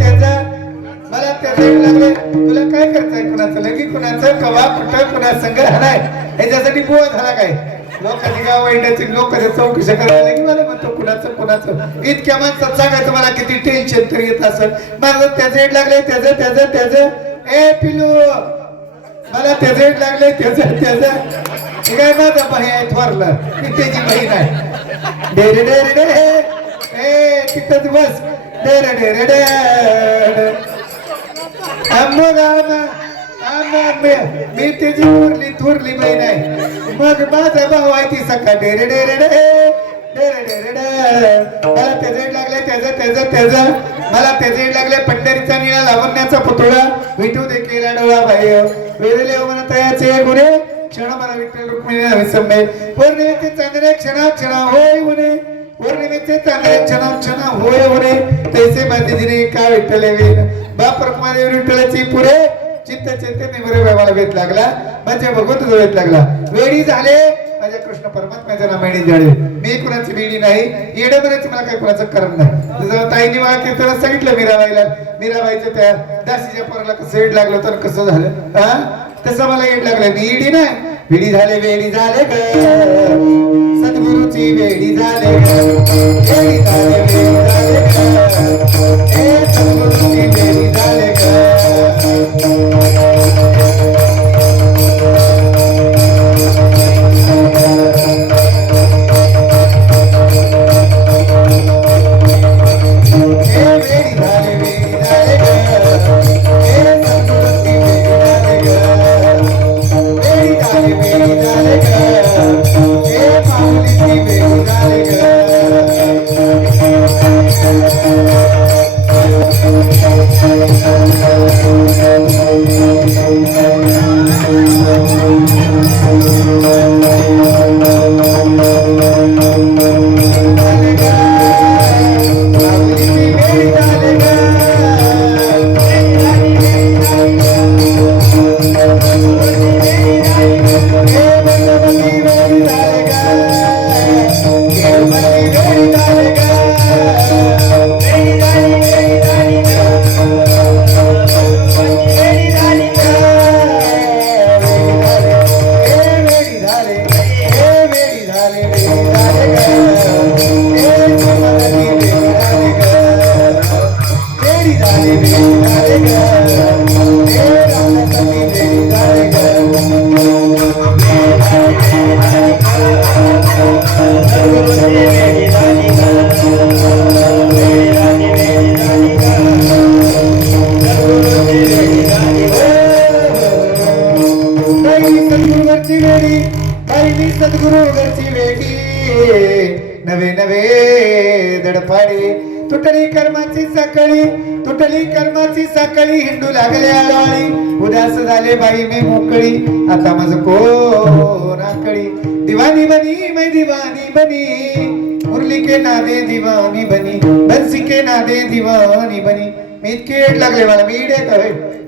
त्याचा? मला त्याचं मला त्याचे लागले. तुला काय करताय कुणाचं? लगी कुणाचं? कवा? कुठं? कुणा संघ? राहणार याच्यासाठी बुवा झाला काय? लोकांनी गाव वाईटाची लोक चौकशी करायला की मला म्हणतो कुणाचं कुणाचं? इतक्या माणसात सांगायचं मला किती टेन्शन तरी येत असत माझं त्याचं लागले त्याचं त्याचं त्याचं. ए पिलू मला त्याचं लागले त्याचं त्याचं. काय माझा भाई आहे थोरलं. मी त्याची बहीण आहे. डेरे डेरे डे. ए तिथंच बस. मग मी- मी त्याची थोरली थोरली बहीण आहे मग माझा भाऊ आहे ती सका डेरे डेरे डे डेरे डेरे डे मला त्याचे लागले त्याचं त्याचं त्याचं मला त्याचे लागले पंढरीचा निळा लावण्याचा पुतळा विठू दे केला डोळा बाय वेळेले तयाचे गुरे क्षण मला विठ्ठल रुक्मिणी विसंबे पौर्णिमेचे चांदणे क्षणा क्षणा होय म्हणे पौर्णिमेचे चांदणे क्षणा क्षणा होय उणे तैसे माझे दिने का विठ्ठल बाप रखमाने विठ्ठलाची पुरे चित्त चैतन्य बरे मला वेध लागला म्हणजे भगवंत जो वेध लागला वेडी झाले माझ्या कृष्ण परमात्म्याच्या नामाने झाले मी कुणाची वेडी नाही येडबऱ्याची मला काही कुणाचं कारण नाही तुझं ताईने मला कीर्तनात सांगितलं मीराबाईला मीराबाईच्या त्या दासीच्या पोराला कसं वेड लागलं तर कसं झालं हा तसं मला येड लागलं मी इडी नाही विडी झाले वेडी झाले ग सद्गुरूची वेडी झाले ग कर्माची हिंडू लागले आळाळी. उदास झाले बाई मी मोकळी. आता माझ कोण आकळी? दिवानी बनी मै दिवानी बनी. मुरली के नादे दिवानी बनी. बन्सी के नादे दिवानी बनी. मी इतके येड लागले मला. मी इडे का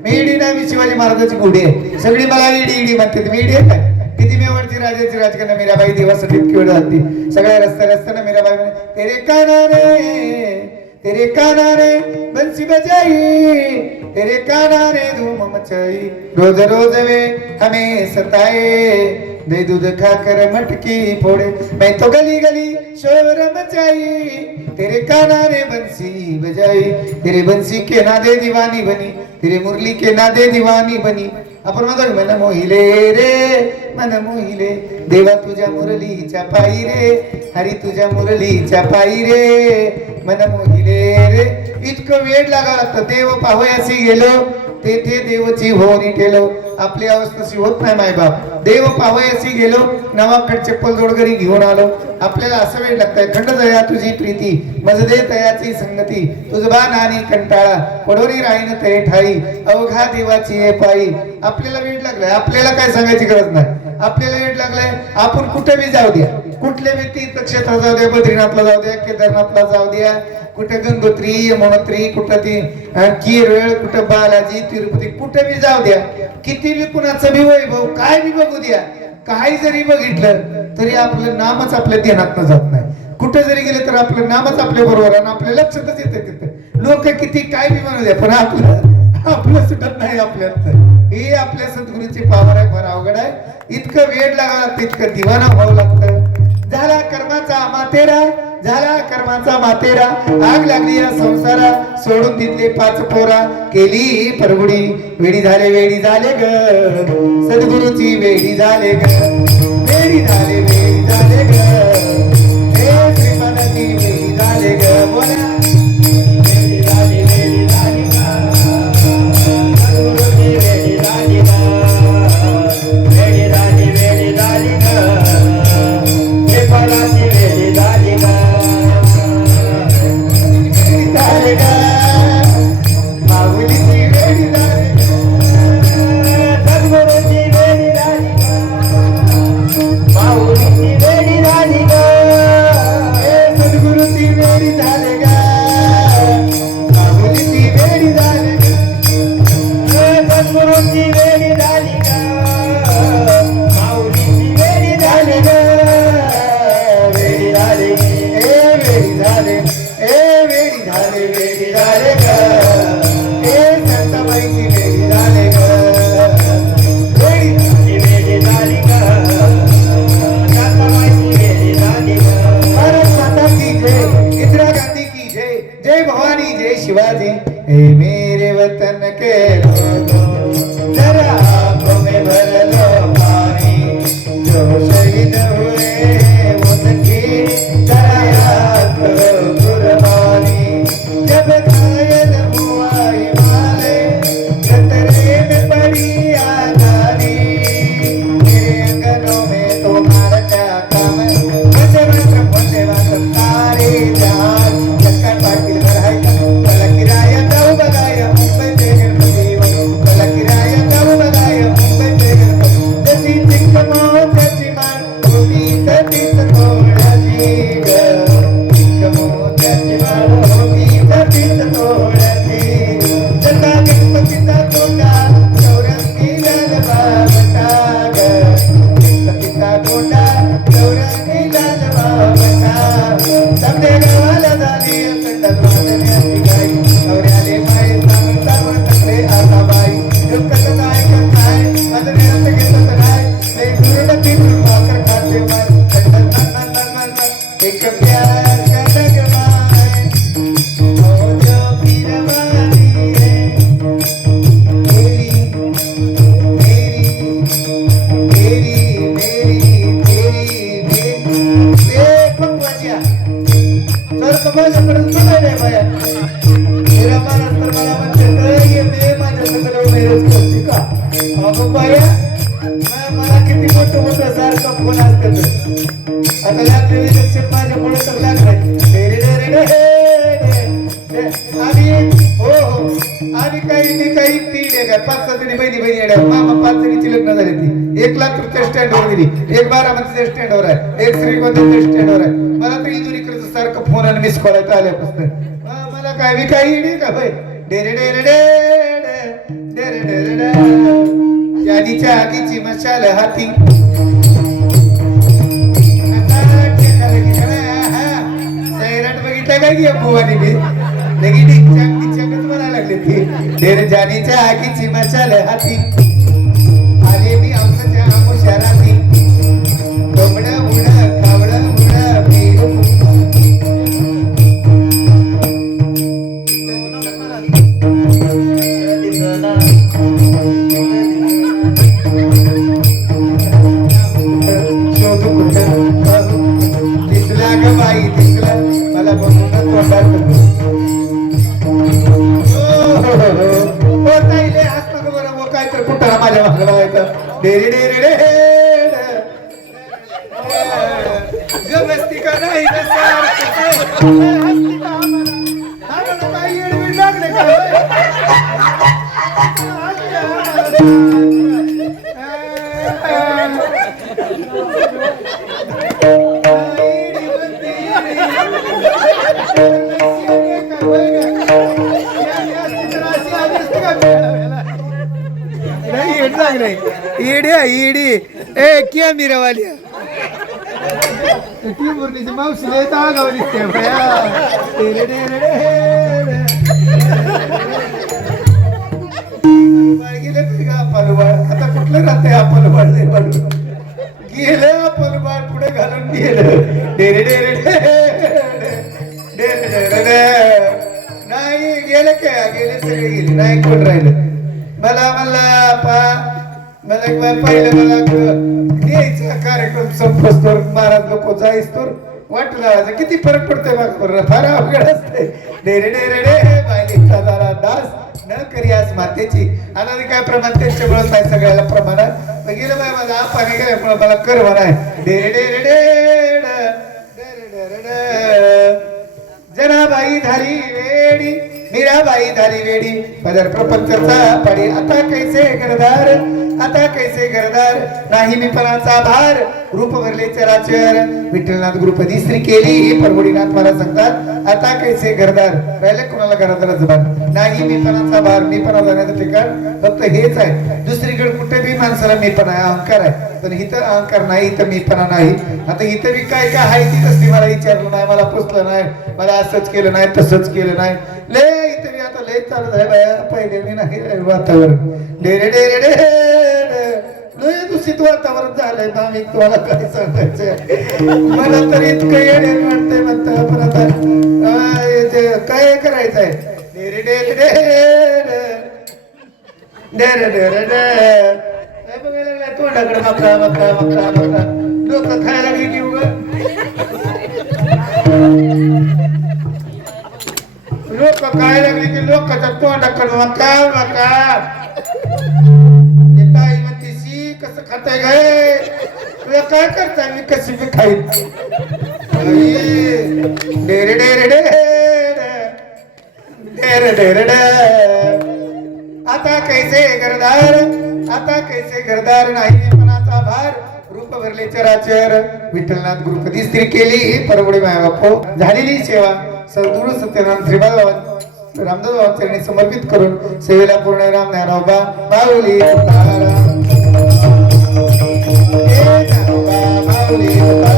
मी इडी ना मी शिवाजी महाराजाची गुढी आहे. सगळी मला इडी इडी म्हणते मी इडी आहे काय किती मेवाडची राजाची राजकारण. मीराबाई देवासाठी इतकी वेळ जाते. सगळ्या रस्त्या रस्त्यानं मीराबाई म्हणे तेरे कानाने तेरे काना रे बंसी बजाई तेरे काना रे धूम मचाई। रोज रोज वे हमें सताए दे दूध खाकर मटकी फोड़े। मैं तो गली गली शोर मचाई तेरे काना रे बंसी बजाई। तेरे बंसी के नादे दीवानी बनी तेरे मुरली के नादे दीवानी बनी। आपण म्हणतो मन मोहिले रे मन मोहिले। देवा तुझ्या मुरलीच्या पायी रे हरी तुझ्या मुरलीच्या पायी रे। मन मोहिले रे इतकं वेळ लागा तर देव पाहयासी गेलो तेथे देवची होणी ठेलो. आपली अवस्थाशी होत नाही मायबाप देव पावयासी गेलो नवाकडे चप्पल जोडगरी घेऊन आलो. आपल्याला असं वेळ लागतंय खंड दया तुझी प्रीती मजदे तयाची संगती तुझबा नानी आणि कंटाळा पडोरी राहीन तरे ठाई अवघा देवाची हे पायी. आपल्याला वेळ लागलाय आपल्याला काय सांगायची गरज नाही. आपल्याला वेळ लागलाय आपण कुठे बी जाऊ द्या. कुठल्या बी तीर्थक्षेत्रात जाऊ द्या बद्रीनाथला जाऊ द्या केदारनाथला जाऊ द्या कुठे गंगोत्री यमुनोत्री कुठं ती केरळ कुठं बालाजी तिरुपती कुठे बी जाऊ द्या. किती बी कुणाचं बी वैभव काय बी बघू द्या. काही जरी बघितलं तरी आपलं नामच आपल्या ध्यानात जात नाही. कुठे जरी गेले तर आपलं नामच आपल्या बरोबर आणि आपल्या लक्षातच येते तिथे. लोक किती काय बी म्हणू द्या पण आपलं आपलं सुटत नाही आपल्यात. हे आपल्या सद्गुरूची पावर आहे फार अवघड आहे. इतकं वेळ लागावं लागतं इतकं दिवाना व्हावं लागतं. झाला कर्माचा मातेरा झाला कर्माचा मातेरा आग लागली या संसारा सोडून तिथले पाच पोरा. केली परगुडी वेडी झाले वेडी झाले ग. सद्गुरूची वेडी झाले ग. वेडी झाले Amen. माझ्याकडून समाजापर्यंत बघायला बाया. मेरा महाराज तर मला म्हणते "अरे, ये मे माझ्या सगळं मेरच करते का? अगं बाया मला किती मोठं मोठं सारखं फोन असतात आता लागलेली लक्षात माझ्या पुढे तर लागलाय. आणि हो हो आणि काही ते काही तीन आहे. काय पाच सहा जणी बहिणी बहिणी येणार मामा पाच जणीची लग्न झाली ती. एक लाख रुपये स्टँडवर दिली. एक बारामतीच्या स्टँडवर आहे. एक श्रीगोंद्याच्या स्टँडवर आहे. मला तर इजुरीकडचं सारखं फोन आणि मिस कॉल आल्यापासून. मला काय मी काही नाही का? भाई डेरे डेरे डे डेरे डेरे डे. जानीच्या आगीची मशाल हाती. आता सैराट बघितलं काय की बुवानी बी? लगेच डिचक डिचकच म्हणायला लागले ती. डेरे जानीच्या आगीची मशाल हाती. ग मस्ती का नाही इडी सारखं लागले ए क्या मिरावाली? ती मुरलीची मावशी लय तागाव दिसते बया. टेरे टेरे टेरे. पलवाड गेलं तरी का पलवाड? आता कुठलं राहते हा पलवाड लय पलवाड. गेलं पलवाड पुढे घालून गेलं डेरे डेरे डेरे नाही गेले काय गेले सगळे गेले नाही कोण राहिलं मला मला पा मला एक पाहिलं मला क- यायचा कार्यक्रम संपस्तोर महाराज लोक जाईस्तोर वाटलं लावायचं किती फरक पडतोय मग फार अवघड असते डेरे डेरे डे बायलीचा जरा दास न करी आज मातेची आणि काय प्रमाण त्यांच्यामुळे नाही सगळ्याला प्रमाणात मग गेलं बाय माझा पाणी गेल्यामुळे मला कर म्हणाय डेरे डेरे डे डेरे डेरे डे जनाबाई धारी वेडी मीराबाई झाली वेडी. पदर प्रपंचा पडे. आता कैसे गरदार आता कैसे गरदार नाही मी पणाचा भार. रूप भरले चराचर. विठ्ठलनाथ गुरुपदी स्त्री केली. परवडीनाथ मला सांगतात आता कैसे गरदार राहिले कोणाला गरदार जबान नाही मी पणाचा भार. मी पणा जाण्याचं ठिकाण फक्त हेच आहे. दुसरीकडे कुठे बी माणसाला मी पण आहे अहंकार आहे. पण इथं अहंकार नाही इथं मी पणा नाही. आता इथं बी काय काय आहे तिथंच तसली मला विचारलं नाही मला पुसलं नाही. मला असंच केलं नाही तसंच केलं नाही. लय इथं मी आता लय चालत आहे बाया. पहिले मी नाही वातावरण. डेरे डेरे डे लय दूषित वातावरण झालंय ना मी तुम्हाला काय सांगायचं मला तर इतकं येणे वाटतंय म्हणतं. पण आता ते काय करायचंय? डेरे डेरे डे डेरे डेरे डे. बघायला लागलाय तोंडाकडे मका मका मका मका लोक खायला गेली की उगा. लोक काय लागली की लोक तोंडाकडे? मका मका ते ताई म्हणते शी कसं खाताय गाय तुला काय करताय? मी कशी बी खाईन. आई, डेरे डेरे डेरे डेरे डे आता कैसे घरदार? आता कैसे घरदार? नाही मनाचा भार. रूप भरले चराचर. विठ्ठलनाथ गुरुपदी स्त्री केली. परवडी माया बापो झालेली सेवा. सद्गुरु सत्यनारायण श्रीपाद रामदास बाबा समर्पित करून सेवेला पूर्ण राम ज्ञानोबा बाहुली तुकाराम. हे